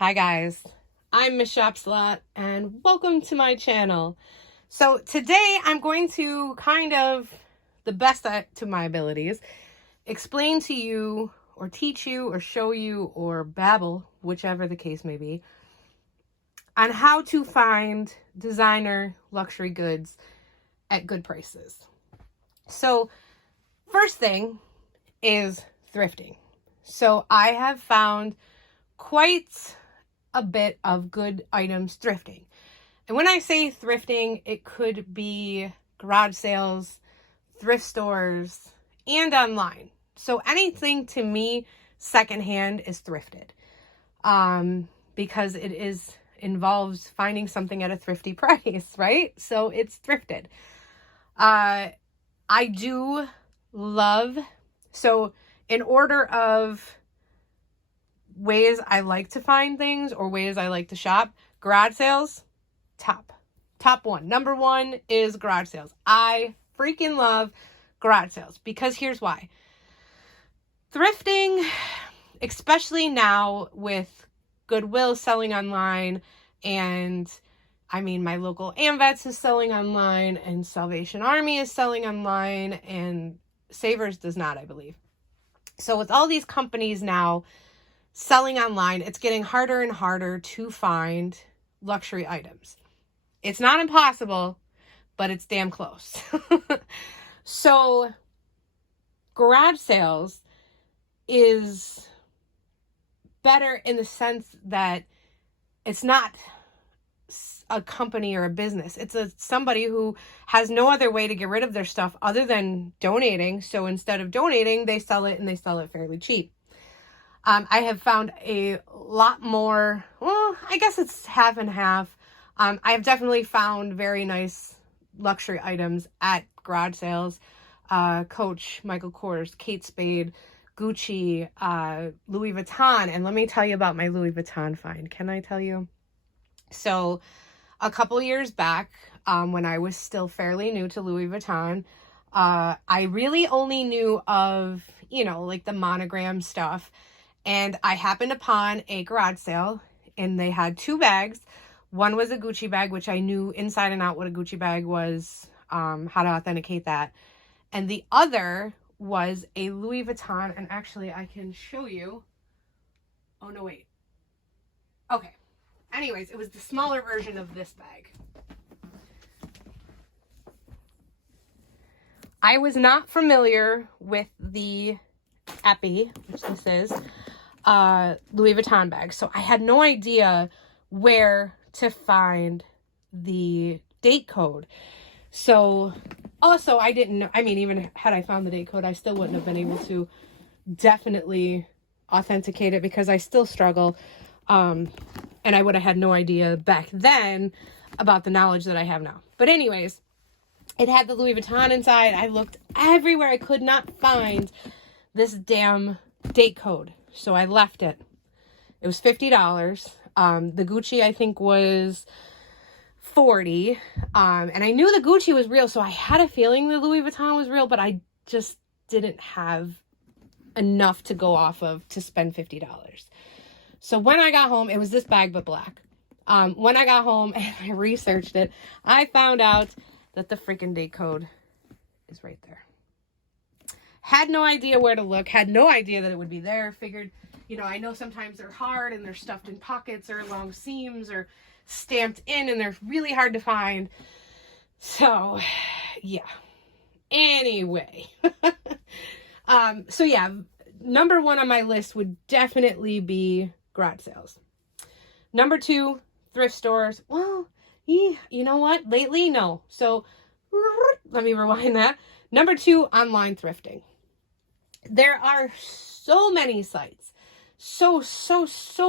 Hi guys, I'm Mrs.Shopsalot and welcome to my channel. So today I'm going to kind of, the best to my abilities, explain to you or teach you or show you or babble, whichever the case may be, on how to find designer luxury goods at good prices. So first thing is thrifting. So I have found quite a bit of good items thrifting. And when I say thrifting, it could be garage sales, thrift stores, and online. So anything to me secondhand is thrifted. Because it involves finding something at a thrifty price, right? So it's thrifted. I do love, so in order of ways I like to find things or ways I like to shop, garage sales, top one. Number one is garage sales. I freaking love garage sales because here's why. Thrifting, especially now with Goodwill selling online, and I mean my local AmVets is selling online, and Salvation Army is selling online, and Savers does not, I believe. So with all these companies now selling online, it's getting harder and harder to find luxury items. It's not impossible, but it's damn close. So garage sales is better in the sense that it's not a company or a business. It's somebody who has no other way to get rid of their stuff other than donating. So instead of donating, they sell it, and they sell it fairly cheap. I have found a lot more, well, I guess it's half and half. I have definitely found very nice luxury items at garage sales. Coach, Michael Kors, Kate Spade, Gucci, Louis Vuitton. And let me tell you about my Louis Vuitton find. Can I tell you? So a couple years back, when I was still fairly new to Louis Vuitton, I really only knew of, like the monogram stuff. And I happened upon a garage sale, and they had two bags. One was a Gucci bag, which I knew inside and out what a Gucci bag was, how to authenticate that. And the other was a Louis Vuitton, and actually I can show you. Oh, no, wait. Okay. Anyways, it was the smaller version of this bag. I was not familiar with the Epi, which this is, Louis Vuitton bag. So I had no idea where to find the date code. So also I didn't know, I mean, even had I found the date code, I still wouldn't have been able to definitely authenticate it because I still struggle. And I would have had no idea back then about the knowledge that I have now. But anyways, it had the Louis Vuitton inside. I looked everywhere. I could not find this damn date code. So I left it. It was $50. The Gucci, I think, was $40. And I knew the Gucci was real, so I had a feeling the Louis Vuitton was real, but I just didn't have enough to go off of to spend $50. So when I got home, it was this bag, but black. When I got home and I researched it, I found out that the freaking date code is right there. Had no idea where to look, had no idea that it would be there. Figured, I know sometimes they're hard and they're stuffed in pockets or along seams or stamped in, and they're really hard to find. So, yeah. Anyway. So yeah, number one on my list would definitely be garage sales. Number two, thrift stores. Well, you know what? Lately, no. So let me rewind that. Number two, online thrifting. There are so many sites. So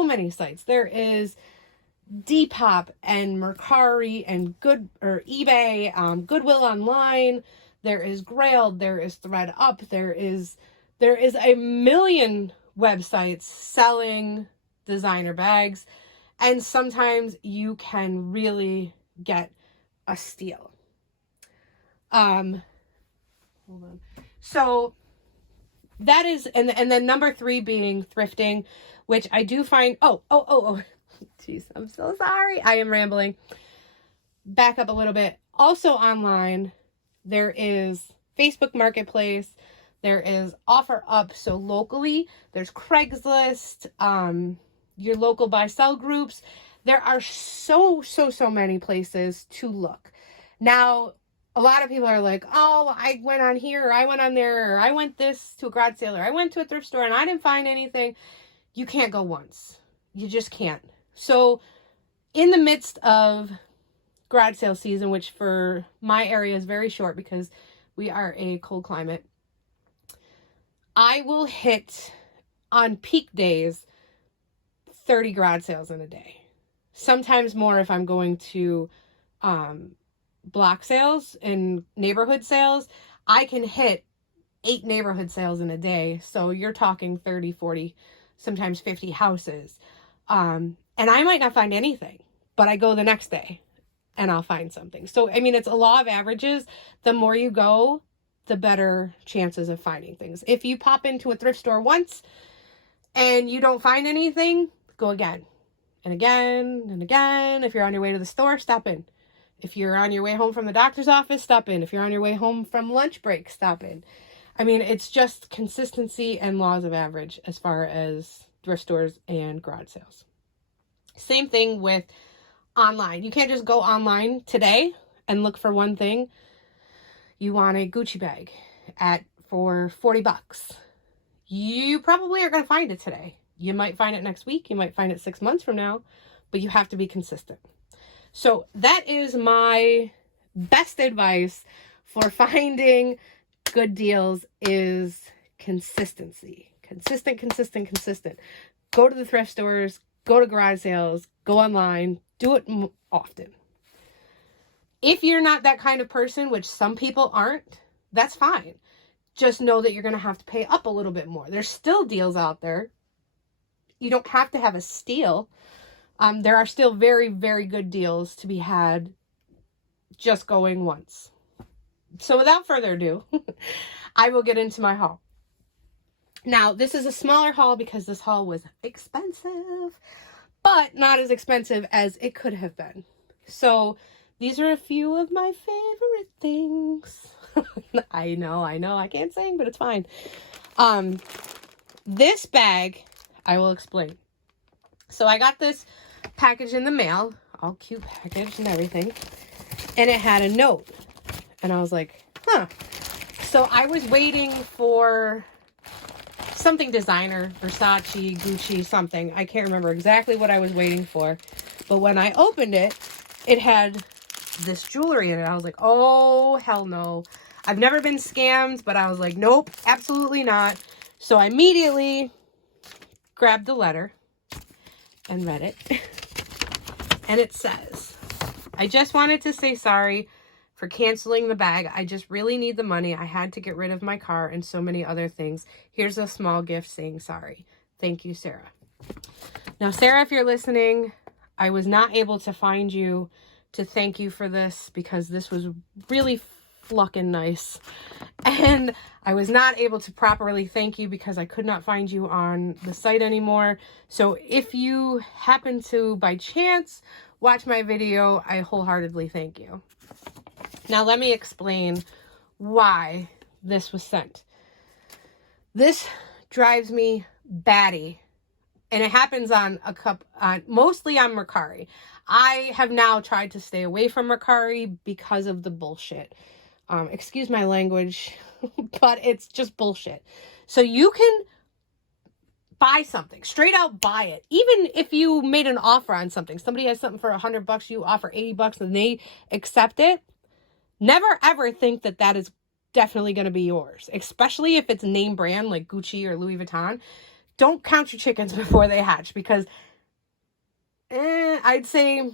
many sites. There is Depop and Mercari and eBay, Goodwill Online. There is Grailed. There is ThreadUp. There is a million websites selling designer bags, and sometimes you can really get a steal. Hold on. So that is, and then number three being thrifting, which I do find, oh, Jeez, I'm so sorry. I am rambling. Back up a little bit. Also online, there is Facebook Marketplace. There is OfferUp. So locally, there's Craigslist, your local buy-sell groups. There are so many places to look. Now, a lot of people are like, oh, I went on here, or I went on there, or I went this to a garage sale, or I went to a thrift store and I didn't find anything. You can't go once. You just can't. So in the midst of garage sale season, which for my area is very short because we are a cold climate, I will hit on peak days 30 garage sales in a day. Sometimes more if I'm going to block sales and neighborhood sales. I can hit 8 neighborhood sales in a day. So you're talking 30, 40, sometimes 50 houses. And I might not find anything, but I go the next day and I'll find something. So, I mean, it's a law of averages. The more you go, the better chances of finding things. If you pop into a thrift store once and you don't find anything, go again and again and again. If you're on your way to the store, stop in. If you're on your way home from the doctor's office, stop in. If you're on your way home from lunch break, stop in. I mean, it's just consistency and laws of average as far as thrift stores and garage sales. Same thing with online. You can't just go online today and look for one thing. You want a Gucci bag for $40. You probably are going to find it today. You might find it next week. You might find it 6 months from now, but you have to be consistent. So that is my best advice for finding good deals is consistency. Consistent. Go to the thrift stores, go to garage sales, go online, do it often. If you're not that kind of person, which some people aren't, that's fine. Just know that you're going to have to pay up a little bit more. There's still deals out there. You don't have to have a steal. There are still very, very good deals to be had just going once. So without further ado, I will get into my haul. Now, this is a smaller haul because this haul was expensive, but not as expensive as it could have been. So these are a few of my favorite things. I know, I can't sing, but it's fine. This bag, I will explain. So I got this package in the mail, all cute package and everything, and it had a note, and I was like, huh. So I was waiting for something designer, Versace, Gucci, something. I can't remember exactly what I was waiting for, but when I opened it, it had this jewelry in it. I was like, oh, hell no. I've never been scammed, but I was like, nope, absolutely not. So I immediately grabbed the letter and read it. And it says, I just wanted to say sorry for canceling the bag. I just really need the money. I had to get rid of my car and so many other things. Here's a small gift saying sorry. Thank you, Sarah. Now, Sarah, if you're listening, I was not able to find you to thank you for this because this was really flucking nice. And I was not able to properly thank you because I could not find you on the site anymore. So if you happen to, by chance, watch my video, I wholeheartedly thank you. Now let me explain why this was sent. This drives me batty. And it happens on mostly on Mercari. I have now tried to stay away from Mercari because of the bullshit. Excuse my language, but it's just bullshit. So you can buy something, straight out buy it. Even if you made an offer on something, somebody has something for $100, you offer $80 and they accept it. Never ever think that that is definitely going to be yours, especially if it's name brand like Gucci or Louis Vuitton. Don't count your chickens before they hatch because I'd say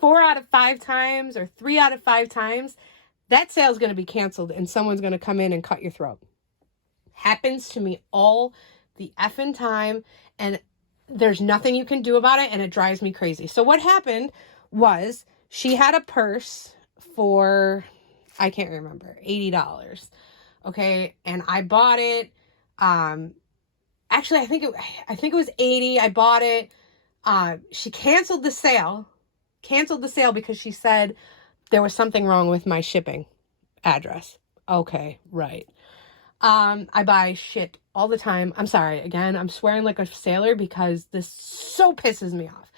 4 out of 5 times or 3 out of 5 times, that sale is going to be canceled and someone's going to come in and cut your throat. Happens to me all the effing time and there's nothing you can do about it and it drives me crazy. So what happened was she had a purse for, I can't remember, $80. Okay. And I bought it. Actually, I think it was 80. I bought it. She canceled the sale because she said there was something wrong with my shipping address. Okay, right. I buy shit all the time. I'm sorry, again, I'm swearing like a sailor because this so pisses me off.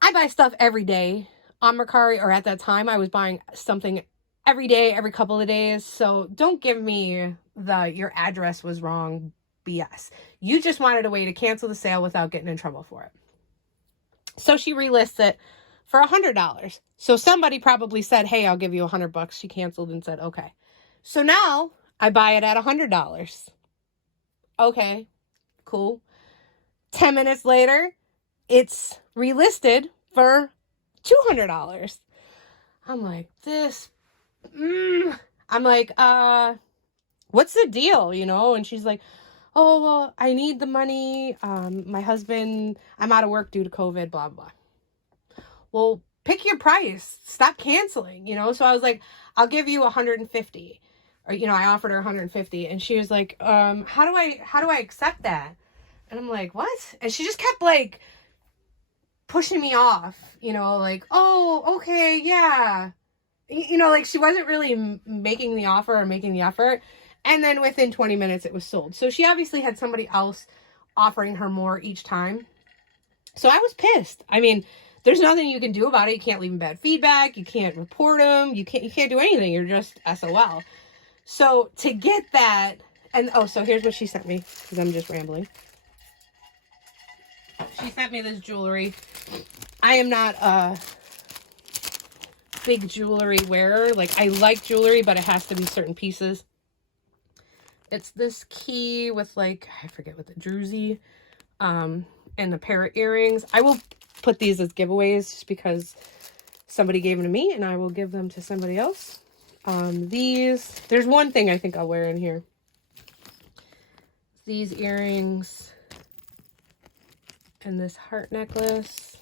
I buy stuff every day on Mercari, or at that time I was buying something every day, every couple of days. So don't give me your address was wrong BS. You just wanted a way to cancel the sale without getting in trouble for it. So she relists it for $100. So somebody probably said, hey, I'll give you $100. She canceled and said, okay. So now I buy it at $100. Okay, cool. 10 minutes later, it's relisted for $200. I'm like, I'm like, what's the deal, you know? And she's like, oh, well, I need the money. My husband, I'm out of work due to COVID, blah, blah. Well, pick your price. Stop canceling, you know? So I was like, I'll give you 150. Or, you know, I offered her 150. And she was like, how do I accept that? And I'm like, what? And she just kept like pushing me off, you know, like, oh, okay, yeah. You know, like she wasn't really making the offer or making the effort. And then within 20 minutes, it was sold. So she obviously had somebody else offering her more each time. So I was pissed. I mean, there's nothing you can do about it. You can't leave them bad feedback. You can't report them. You can't do anything. You're just SOL. So to get that, and oh, so here's what she sent me, because I'm just rambling. She sent me this jewelry. I am not a big jewelry wearer. Like, I like jewelry, but it has to be certain pieces. It's this key with, like, I forget what the druzy, and a pair of earrings. I will put these as giveaways just because somebody gave them to me, and I will give them to somebody else. There's one thing I think I'll wear in here. These earrings and this heart necklace.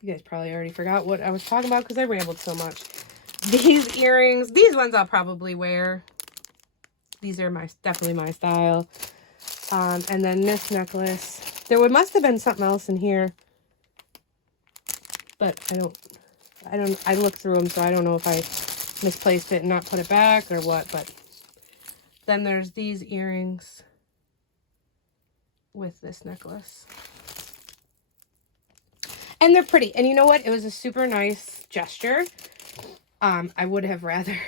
You guys probably already forgot what I was talking about because I rambled so much. These earrings, these ones I'll probably wear. These are definitely my style. And then this necklace. There must have been something else in here, but I looked through them, so I don't know if I misplaced it and not put it back or what, but then there's these earrings with this necklace. And they're pretty. And you know what? It was a super nice gesture. I would have rathered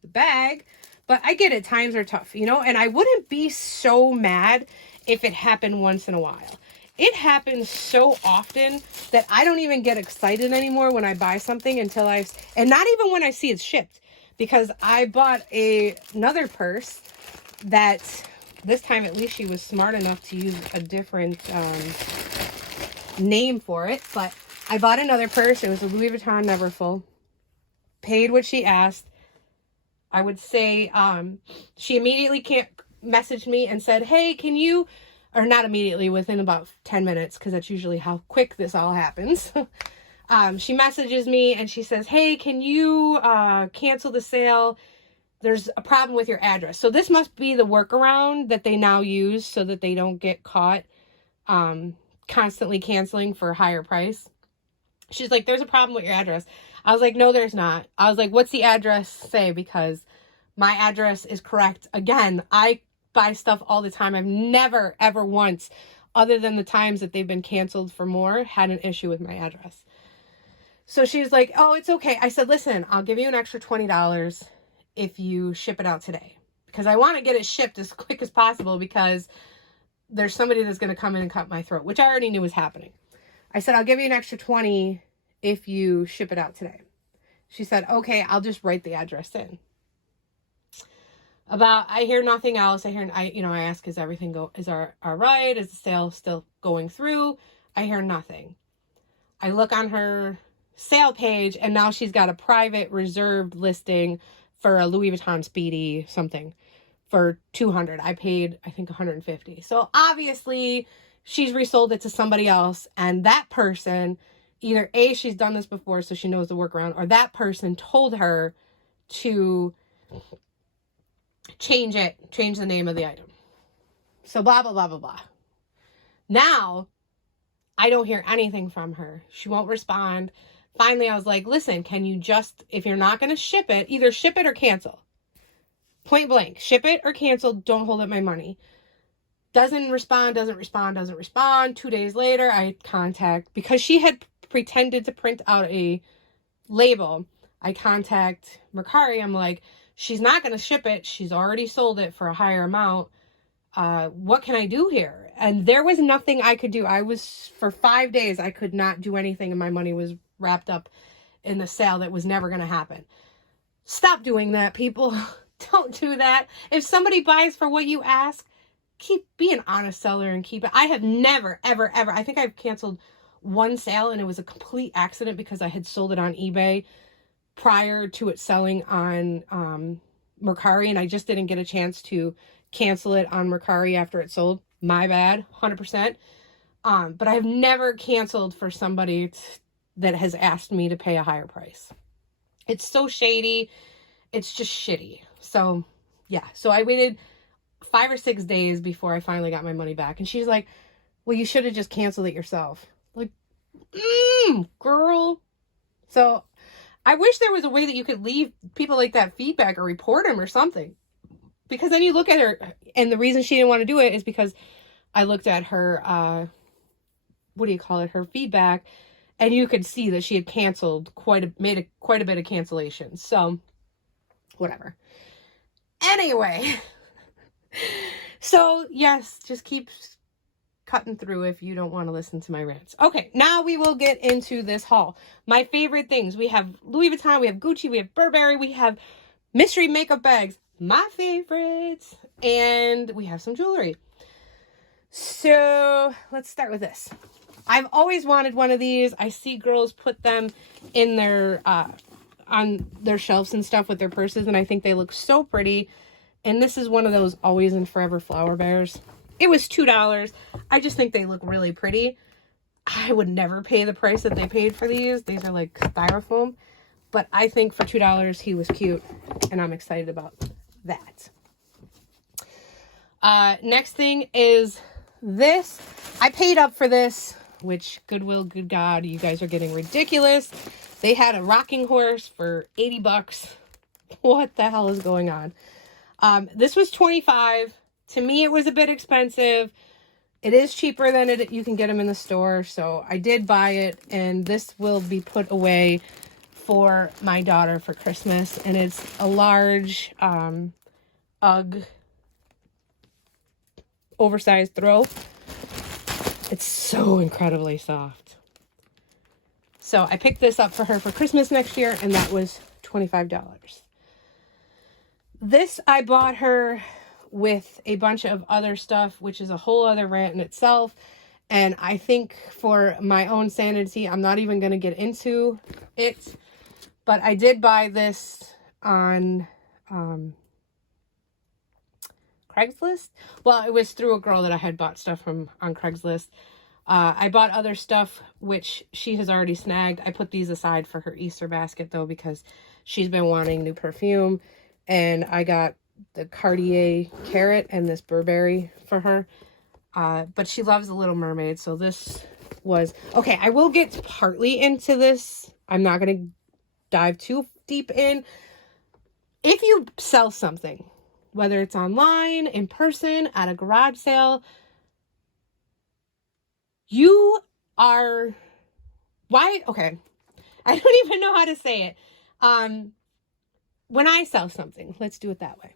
the bag, but I get it. Times are tough, you know, and I wouldn't be so mad if it happened once in a while. It happens so often that I don't even get excited anymore when I buy something and not even when I see it's shipped, because I bought another purse that this time, at least she was smart enough to use a different, name for it, but I bought another purse. It was a Louis Vuitton Neverfull. Paid what she asked. I would say, she immediately messaged me and said, hey, can you, or not immediately, within about 10 minutes, because that's usually how quick this all happens. She messages me and she says, hey, can you cancel the sale? There's a problem with your address. So this must be the workaround that they now use so that they don't get caught constantly canceling for a higher price. She's like, there's a problem with your address. I was like, no, there's not. I was like, what's the address say? Because my address is correct. Again, I buy stuff all the time. I've never, ever once, other than the times that they've been canceled for more, had an issue with my address. So she was like, oh, it's okay. I said, listen, I'll give you an extra $20 if you ship it out today. Because I want to get it shipped as quick as possible because there's somebody that's going to come in and cut my throat, which I already knew was happening. I said, I'll give you an extra $20 if you ship it out today. She said, okay, I'll just write the address in. I hear nothing else. I ask, is everything all right? Is the sale still going through? I hear nothing. I look on her sale page and now she's got a private reserved listing for a Louis Vuitton Speedy something for $200. I paid, I think, $150. So obviously she's resold it to somebody else, and that person, either A, she's done this before so she knows the workaround, or that person told her to change the name of the item. So blah, blah, blah, blah, blah. Now, I don't hear anything from her. She won't respond. Finally, I was like, listen, can you just, if you're not going to ship it, either ship it or cancel. Point blank. Ship it or cancel. Don't hold up my money. Doesn't respond. 2 days later, I contact, because she had pretended to print out a label. I contact Mercari. I'm like, she's not going to ship it. She's already sold it for a higher amount. What can I do here? And there was nothing I could do. For 5 days, I could not do anything, and my money was wrapped up in the sale that was never going to happen. Stop doing that, people. Don't do that. If somebody buys for what you ask, be an honest seller and keep it. I have never, ever, ever, I think I've canceled one sale, and it was a complete accident because I had sold it on eBay prior to it selling on Mercari, and I just didn't get a chance to cancel it on Mercari after it sold. My bad, 100%. But I have never canceled for somebody that has asked me to pay a higher price. It's so shady. It's just shitty. So, yeah. So I waited 5 or 6 days before I finally got my money back. And she's like, well, you should have just canceled it yourself. Like, girl. So I wish there was a way that you could leave people like that feedback or report them or something. Because then you look at her, and the reason she didn't want to do it is because I looked at her, her feedback, and you could see that she had canceled quite a bit of cancellations. So, whatever. Anyway, so yes, just keep cutting through if you don't want to listen to my rants. Okay, now we will get into this haul. My favorite things. We have Louis Vuitton, we have Gucci, we have Burberry, we have mystery makeup bags. My favorites. And we have some jewelry. So let's start with this. I've always wanted one of these. I see girls put them in their on their shelves and stuff with their purses, and I think they look so pretty. And this is one of those always and forever flower bears. It was $2. I just think they look really pretty. I would never pay the price that they paid for these. These are like styrofoam. But I think for $2 he was cute, and I'm excited about that. Next thing is this. I paid up for this, which Goodwill, good God, you guys are getting ridiculous. They had a rocking horse for $80. What the hell is going on? This was $25. To me, it was a bit expensive. It is cheaper than you can get them in the store, so I did buy it, and this will be put away for my daughter for Christmas, and it's a large UGG oversized throw. It's so incredibly soft. So I picked this up for her for Christmas next year, and that was $25. This I bought her with a bunch of other stuff, which is a whole other rant in itself. And I think for my own sanity, I'm not even going to get into it. But I did buy this on Craigslist. Well, it was through a girl that I had bought stuff from on Craigslist. I bought other stuff, which she has already snagged. I put these aside for her Easter basket, though, because she's been wanting new perfume. And I got the Cartier Carrot and this Burberry for her. But she loves the Little Mermaid, so this was... Okay, I will get partly into this. I'm not going to dive too deep in. If you sell something, whether it's online, in person, at a garage sale, you are... Why? Okay. I don't even know how to say it. When I sell something, let's do it that way.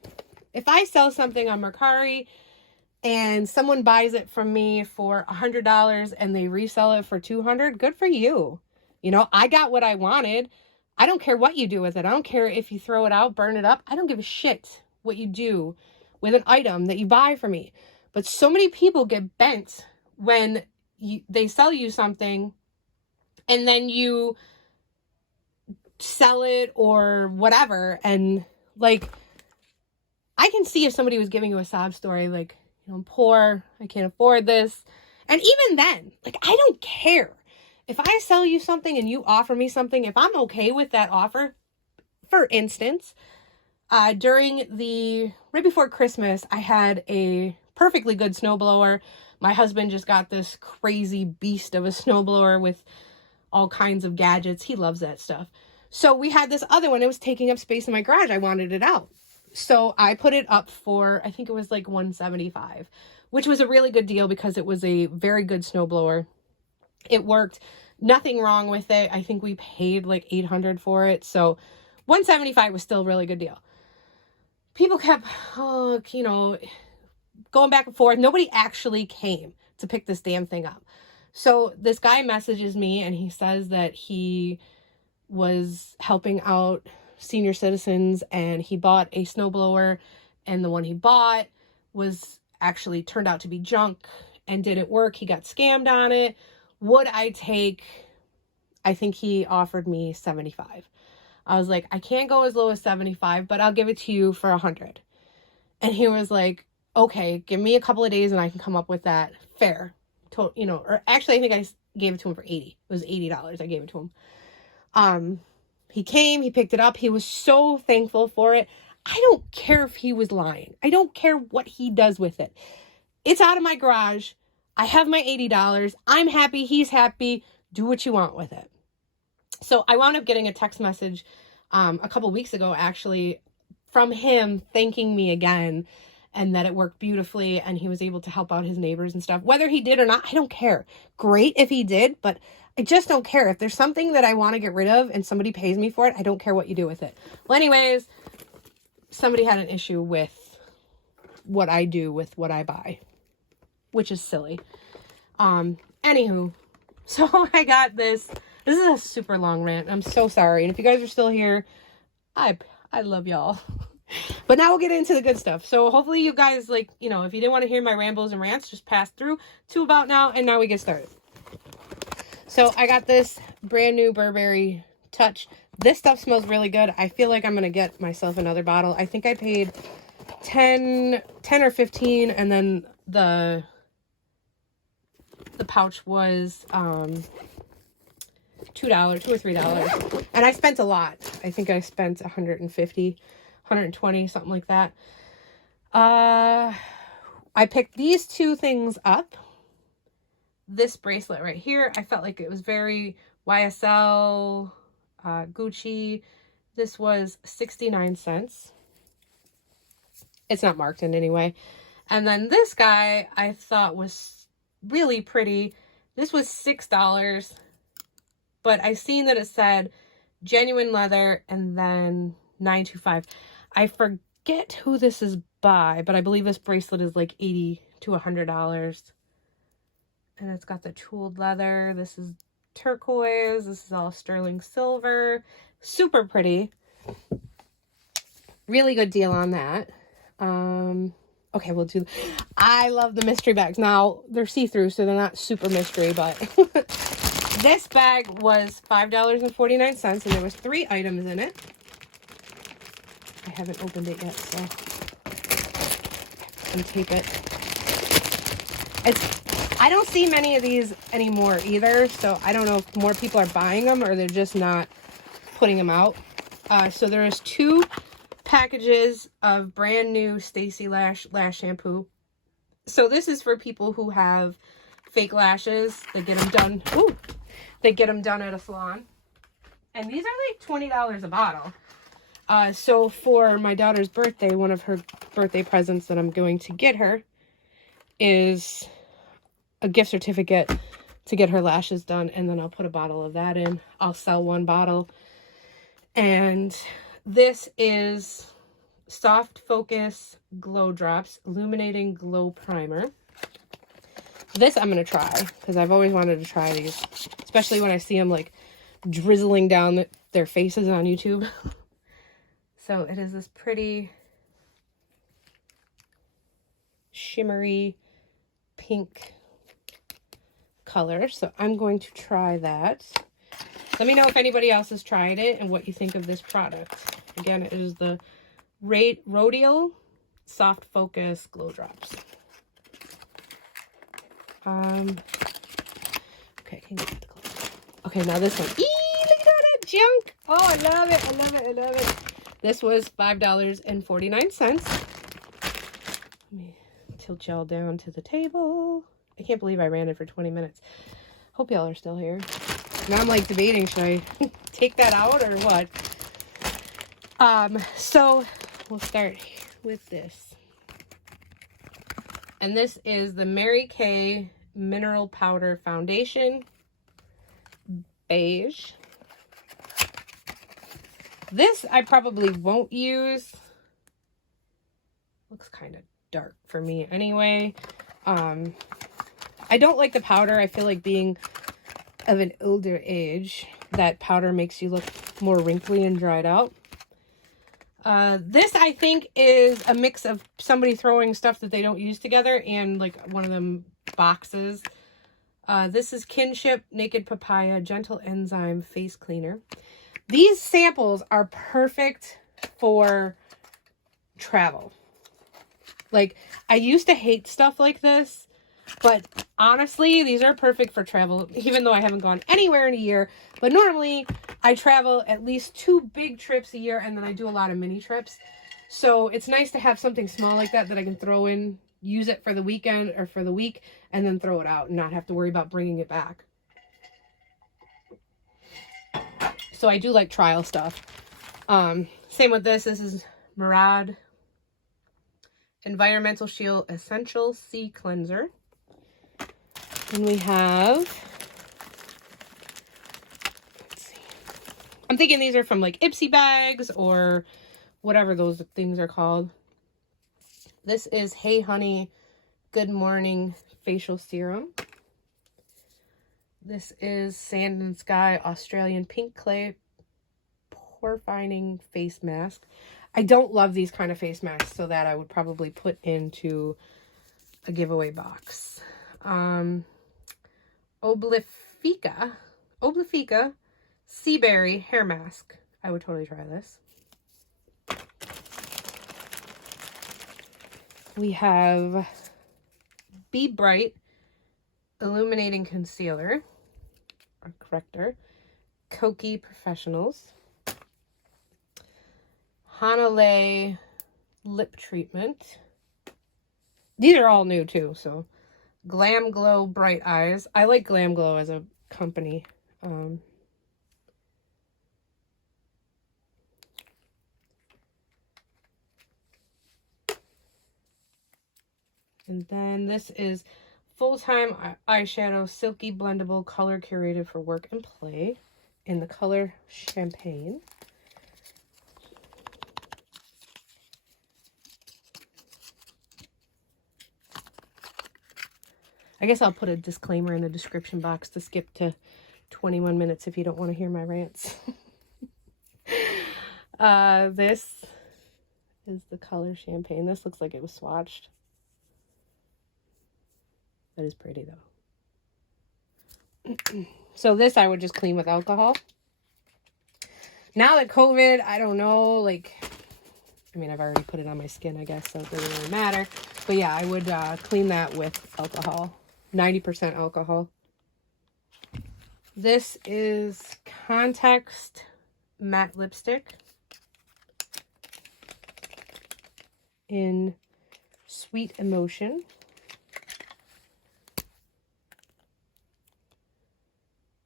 If I sell something on Mercari and someone buys it from me for $100 and they resell it for $200, good for you. You know, I got what I wanted. I don't care what you do with it. I don't care if you throw it out, burn it up. I don't give a shit what you do with an item that you buy from me. But so many people get bent when they sell you something and then you sell it or whatever. And like, I can see if somebody was giving you a sob story, like, you know, I'm poor, I can't afford this. And even then, like, I don't care. If I sell you something and you offer me something, if I'm okay with that offer, for instance, right before Christmas, I had a perfectly good snowblower. My husband just got this crazy beast of a snowblower with all kinds of gadgets. He loves that stuff. So we had this other one. It was taking up space in my garage. I wanted it out. So I put it up for, I think it was like $175, which was a really good deal because it was a very good snowblower. It worked. Nothing wrong with it. I think we paid like $800 for it. So $175 was still a really good deal. People kept, you know, going back and forth. Nobody actually came to pick this damn thing up. So this guy messages me and he says that he was helping out senior citizens and he bought a snowblower, and the one he bought was actually turned out to be junk and didn't work. He got scammed on it. Would I take, I think he offered me 75. I was like, I can't go as low as 75, but I'll give it to you for 100. And he was like, okay, give me a couple of days and I can come up with that. Fair. You know, or actually I think I gave it to him for 80. It was $80. I gave it to him. He came, he picked it up. He was so thankful for it. I don't care if he was lying. I don't care what he does with it. It's out of my garage. I have my $80. I'm happy. He's happy. Do what you want with it. So I wound up getting a text message a couple weeks ago, actually, from him thanking me again, and that it worked beautifully and he was able to help out his neighbors and stuff. Whether he did or not, I don't care. Great if he did, but I just don't care. If there's something that I want to get rid of and somebody pays me for it, I don't care what you do with it. Well, anyways, somebody had an issue with what I do with what I buy, which is silly. Anywho, so I got this. This is a super long rant. I'm so sorry. And if you guys are still here, I love y'all. But now we'll get into the good stuff. So hopefully you guys, like, you know, if you didn't want to hear my rambles and rants, just pass through to about now. And now we get started. So I got this brand new Burberry Touch. This stuff smells really good. I feel like I'm going to get myself another bottle. I think I paid 10 or 15. And then the pouch was $2 or $3. And I spent a lot. I think I spent 150, 120, something like that. I picked these two things up. This bracelet right here, I felt like it was very YSL, Gucci. This was 69 cents. It's not marked in any way. And then this guy I thought was really pretty. This was $6. But I seen that it said genuine leather and then $9.25. I forget who this is by, but I believe this bracelet is like $80 to $100. And it's got the tooled leather. This is turquoise. This is all sterling silver. Super pretty. Really good deal on that. Okay, we'll do... I love the mystery bags. Now, they're see-through, so they're not super mystery, but... This bag was $5.49, and there was 3 items in it. I haven't opened it yet, so... Untape it. I don't see many of these anymore either, so I don't know if more people are buying them or they're just not putting them out. So there's 2 packages of brand new Stacy Lash shampoo. So this is for people who have fake lashes. They get them done. Ooh, they get them done at a salon. And these are like $20 a bottle. So for my daughter's birthday, one of her birthday presents that I'm going to get her is a gift certificate to get her lashes done, and then I'll put a bottle of that in. I'll sell 1 bottle. And this is Soft Focus Glow Drops Illuminating Glow Primer. This I'm going to try because I've always wanted to try these, especially when I see them like drizzling down their faces on YouTube. So it is this pretty shimmery pink color. So I'm going to try that. Let me know if anybody else has tried it and what you think of this product. Again, it is the Rodial Soft Focus Glow Drops. Okay, can you get the color? Okay, now this one. Eee, look at all that junk. Oh, I love it. I love it. I love it. This was $5.49. Let me tilt y'all down to the table. I can't believe I ran it for 20 minutes. Hope y'all are still here. Now I'm like debating, should I take that out or what? So we'll start with this. And this is the Mary Kay Mineral Powder Foundation. Beige. This I probably won't use. Looks kind of dark for me anyway. I don't like the powder. I feel like being of an older age, that powder makes you look more wrinkly and dried out. This I think is a mix of somebody throwing stuff that they don't use together and like one of them boxes. This is Kinship Naked Papaya Gentle Enzyme Face Cleaner. These samples are perfect for travel. Like, I used to hate stuff like this, but honestly, these are perfect for travel, even though I haven't gone anywhere in a year. But normally, I travel at least 2 big trips a year, and then I do a lot of mini trips. So it's nice to have something small like that I can throw in, use it for the weekend or for the week, and then throw it out and not have to worry about bringing it back. So I do like trial stuff. Same with this. This is Murad Environmental Shield Essential Sea Cleanser. And we have, let's see. I'm thinking these are from like Ipsy bags or whatever those things are called. This is Hey Honey Good Morning Facial Serum. This is Sand and Sky Australian Pink Clay Pore Fining Face Mask. I don't love these kind of face masks, so that I would probably put into a giveaway box. Oblifica Sea Berry Hair Mask. I would totally try this. We have Be Bright Illuminating Concealer or Corrector. Koki Professionals. Hanalei Lip Treatment. These are all new too, so Glam Glow Bright Eyes. I like Glam Glow as a company. And then this is Full-Time Eyeshadow Silky Blendable Color Curated for Work and Play in the color Champagne. I guess I'll put a disclaimer in the description box to skip to 21 minutes if you don't want to hear my rants. This is the color Champagne. This looks like it was swatched. That is pretty though. So this I would just clean with alcohol. Now that COVID, I don't know, like, I mean, I've already put it on my skin, I guess, so it doesn't really matter. But yeah, I would clean that with alcohol. 90% alcohol. This is Context Matte Lipstick in Sweet Emotion.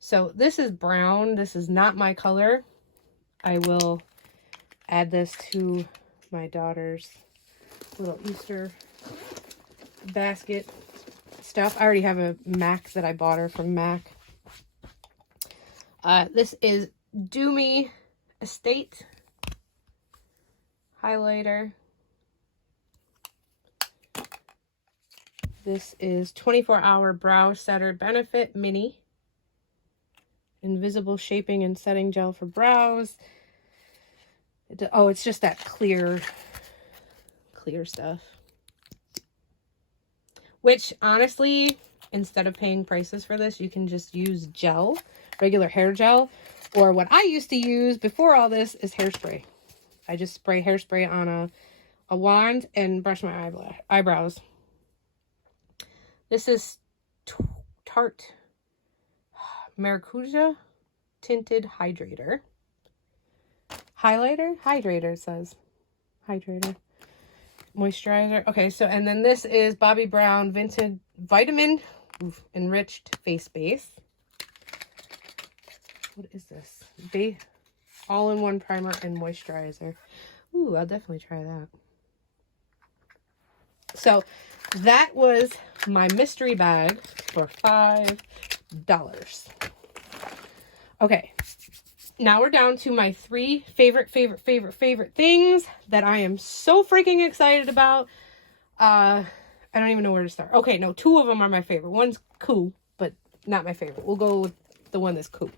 So this is brown. This is not my color. I will add this to my daughter's little Easter basket stuff. I already have a MAC that I bought her from MAC. This is Do Me Estate highlighter. This is 24-Hour Brow Setter Benefit Mini. Invisible Shaping and Setting Gel for Brows. Oh, it's just that clear stuff. Which, honestly, instead of paying prices for this, you can just use gel, regular hair gel. Or what I used to use before all this is hairspray. I just spray hairspray on a wand and brush my eyebrows. This is Tarte Maracuja Tinted Hydrator. Hydrator, it says. Hydrator. moisturizer. Okay, so, and then this is Bobbi Brown Vintage Vitamin Enriched Face Base. What is this? All-in-one primer and moisturizer. Ooh, I'll definitely try that. So that was my mystery bag for $5. Okay, now we're down to my 3 favorite things that I am so freaking excited about. I don't even know where to start. Okay, no, 2 of them are my favorite. One's cool, but not my favorite. We'll go with the one that's cool.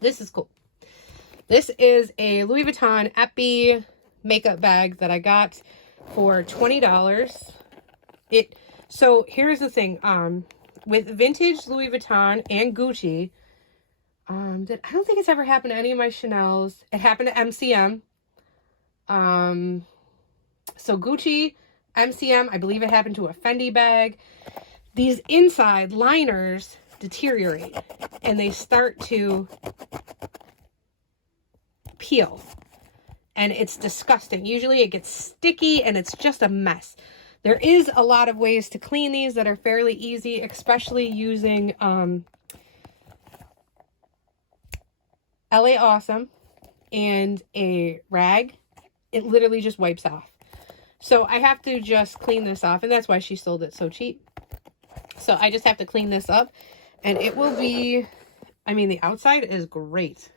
This is cool. This is a Louis Vuitton Epi makeup bag that I got for $20. So here's the thing. With vintage Louis Vuitton and Gucci, I don't think it's ever happened to any of my Chanels. It happened to MCM. So Gucci, MCM, I believe it happened to a Fendi bag. These inside liners deteriorate and they start to peel. And it's disgusting. Usually it gets sticky and it's just a mess. There is a lot of ways to clean these that are fairly easy, especially using LA Awesome and a rag. It literally just wipes off. So I have to just clean this off, and that's why she sold it so cheap. So I just have to clean this up, and it will be, I mean, the outside is great.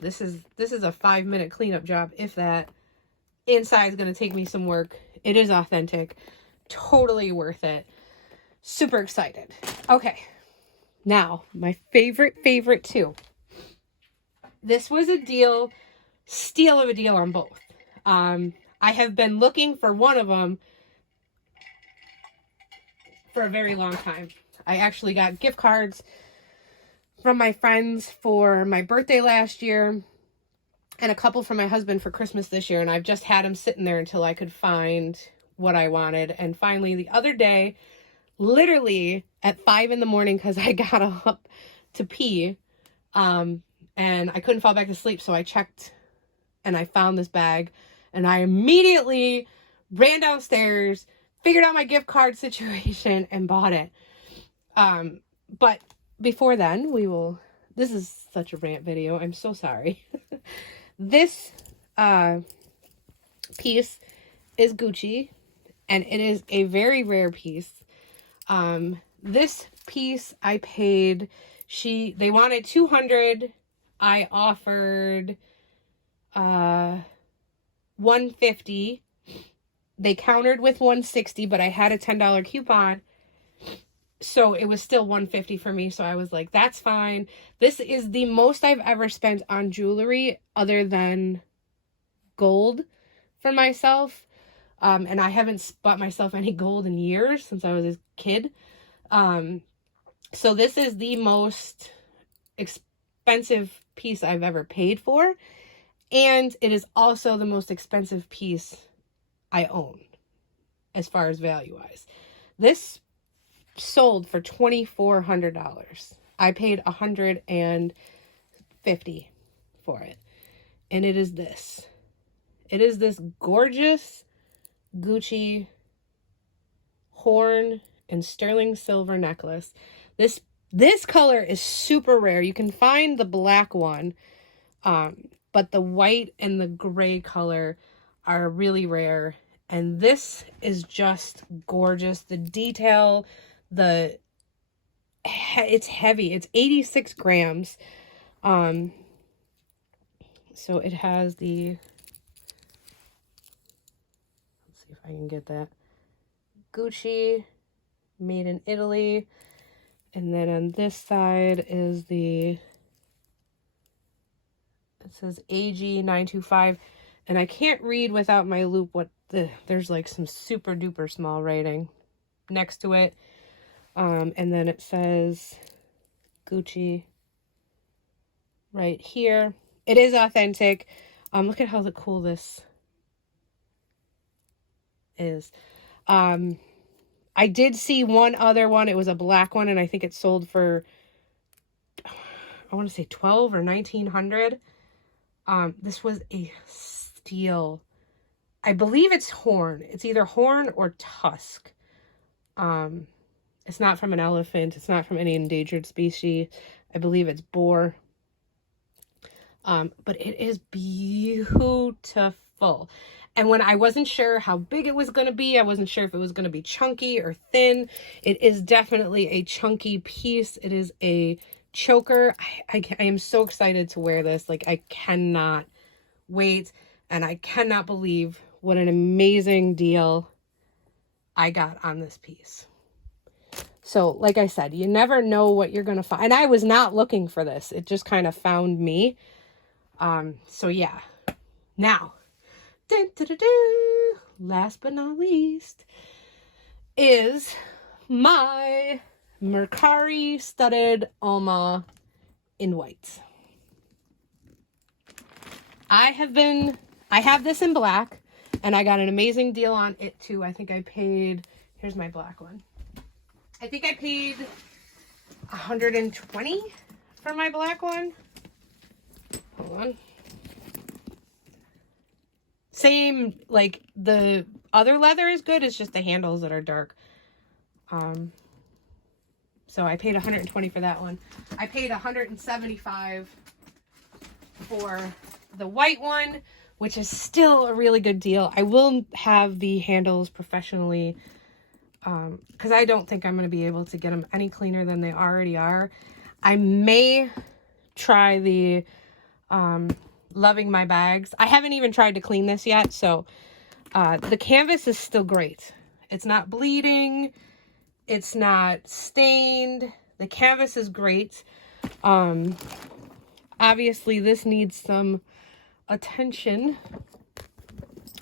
This is a 5-minute cleanup job, if that. Inside is going to take me some work. It is authentic. Totally worth it. Super excited. Okay. Now, my favorite 2. This was a deal, steal of a deal on both. I have been looking for one of them for a very long time. I actually got gift cards from my friends for my birthday last year and a couple from my husband for Christmas this year, and I've just had them sitting there until I could find what I wanted. And finally, the other day, literally at 5 in the morning, because I got up to pee, and I couldn't fall back to sleep, so I checked and I found this bag, and I immediately ran downstairs, figured out my gift card situation, and bought it. But before then, this is such a rant video, I'm so sorry. This piece is Gucci, and it is a very rare piece. This piece I paid, they wanted $200. I offered $150. They countered with $160, but I had a $10 coupon, so it was still $150 for me. So I was like, that's fine. This is the most I've ever spent on jewelry other than gold for myself. And I haven't bought myself any gold in years, since I was a kid. So this is the most expensive piece I've ever paid for. And it is also the most expensive piece I own, as far as value-wise. This sold for $2,400. I paid $150 for it. And it is this. It is this gorgeous Gucci horn and sterling silver necklace. This color is super rare. You can find the black one, but the white and the gray color are really rare. And this is just gorgeous. The detail, it's heavy. It's 86 grams. So it has let's see if I can get that. Gucci, made in Italy. And then on this side is it says AG 925. And I can't read without my loop there's like some super duper small writing next to it. And then it says Gucci right here. It is authentic. Look at how cool this is. I did see one other one. It was a black one, and I think it sold for, I want to say $1,200 or $1,900. This was a steal. I believe it's horn. It's either horn or tusk. It's not from an elephant. It's not from any endangered species. I believe it's boar. But it is beautiful. And when I wasn't sure how big it was going to be, I wasn't sure if it was going to be chunky or thin. It is definitely a chunky piece. It is a choker. I am so excited to wear this. Like, I cannot wait. And I cannot believe what an amazing deal I got on this piece. So, like I said, you never know what you're going to find. And I was not looking for this. It just kind of found me. So yeah. Now, last but not least is my Mercari studded Alma in white. I have this in black, and I got an amazing deal on it too. I think I paid, here's my black one. I think I paid $120 for my black one. Hold on. Same, like the other leather is good. It's just the handles that are dark. So I paid $120 for that one. I paid $175 for the white one, which is still a really good deal. I will have the handles professionally, because I don't think I'm going to be able to get them any cleaner than they already are. I may try the loving my bags. I haven't even tried to clean this yet, so the canvas is still great. It's not bleeding. It's not stained. The canvas is great. Obviously, this needs some attention,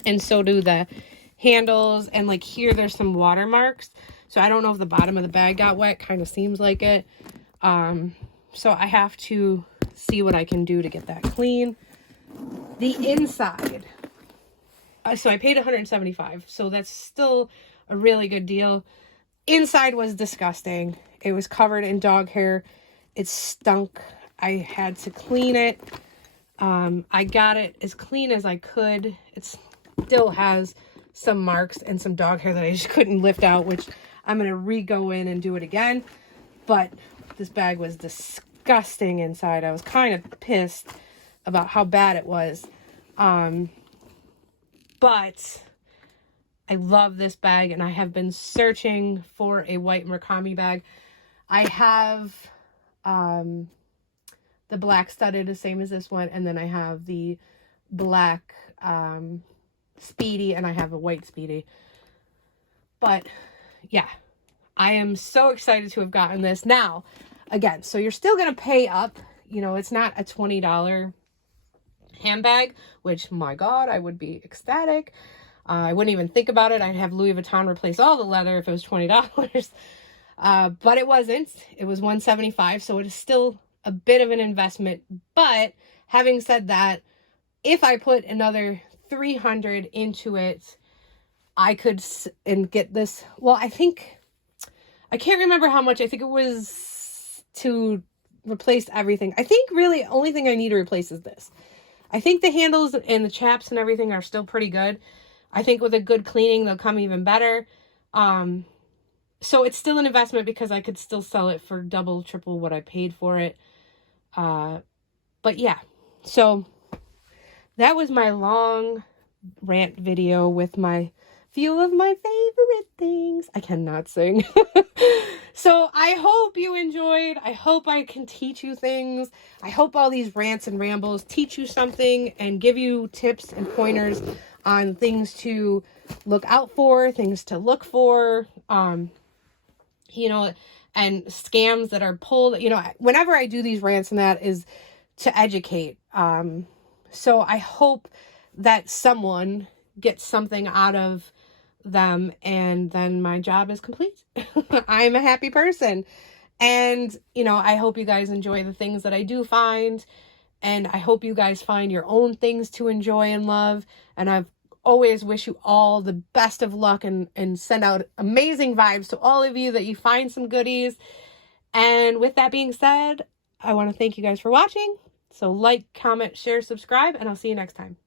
and so do the handles, and like here there's some watermarks, so I don't know if the bottom of the bag got wet. Kind of seems like it. So I have to see what I can do to get that clean. The inside, so I paid $175, so that's still a really good deal. Inside was disgusting. It was covered in dog hair. It stunk. I had to clean it. I got it as clean as I could. It still has some marks and some dog hair that I just couldn't lift out, which I'm going to re-go in and do it again. But this bag was disgusting inside. I was kind of pissed about how bad it was. But I love this bag, and I have been searching for a white Mercari bag. I have the black studded, the same as this one, and then I have the black Speedy, and I have a white Speedy. But yeah, I am so excited to have gotten this. Now, again, so you're still going to pay up. You know, it's not a $20 handbag, which, my God, I would be ecstatic. I wouldn't even think about it. I'd have Louis Vuitton replace all the leather if it was $20. But it wasn't. It was $175, so it is still a bit of an investment. But having said that, if I put another $300 into it, I could and get this. Well, I think, I can't remember how much. I think it was to replace everything. I think really the only thing I need to replace is this. I think the handles and the chaps and everything are still pretty good. I think with a good cleaning, they'll come even better. So it's still an investment because I could still sell it for double, triple what I paid for it. But yeah, so that was my long rant video with my few of my favorite things. I cannot sing. So I hope you enjoyed. I hope I can teach you things. I hope all these rants and rambles teach you something and give you tips and pointers on things to look out for, things to look for, you know, and scams that are pulled. You know, whenever I do these rants, and that is to educate. So I hope that someone gets something out of them, and then my job is complete. I'm a happy person. And, you know, I hope you guys enjoy the things that I do find, and I hope you guys find your own things to enjoy and love. And I've always wish you all the best of luck, and send out amazing vibes to all of you that you find some goodies. And with that being said, I want to thank you guys for watching. So like, comment, share, subscribe, and I'll see you next time.